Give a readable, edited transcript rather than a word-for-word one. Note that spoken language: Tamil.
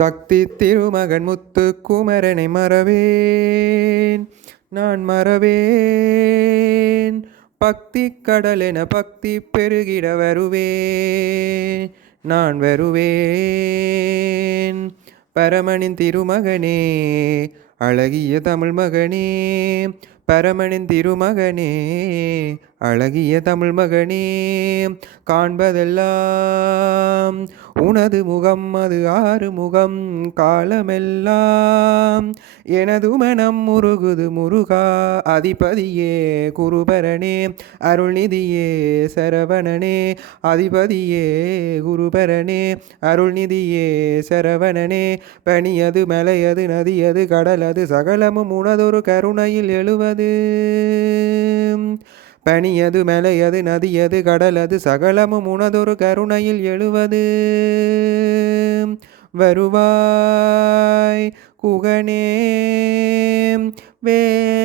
சக்தி திருமகன் முத்து குமரனை மறவேன், நான் மறவேன். பக்தி கடலென பக்தி பெருகிட வருவேன், நான் வருவேன். பரமனின் திருமகனே, அழகிய தமிழ் மகனே, பரமனின் திருமகனே, அழகிய தமிழ் மகனே. காண்பதெல்லாம் உனது முகம், அது ஆறு முகம் காலமெல்லாம். எனது மனம் முருகுது முருகா, அதிபதியே குருபரனே, அருள்நிதியே சரவணனே. அதிபதியே குருபரனே, அருள்நிதியே சரவணனே. பனியது மலையது நதியது கடலது சகலமும் உனதொரு கருணையில் எழுவது. பனியது மலையது நதியது கடலது சகலமும் உனதொரு கருணையில் எழுவது. வருவாய் குகனே, வேலவனே.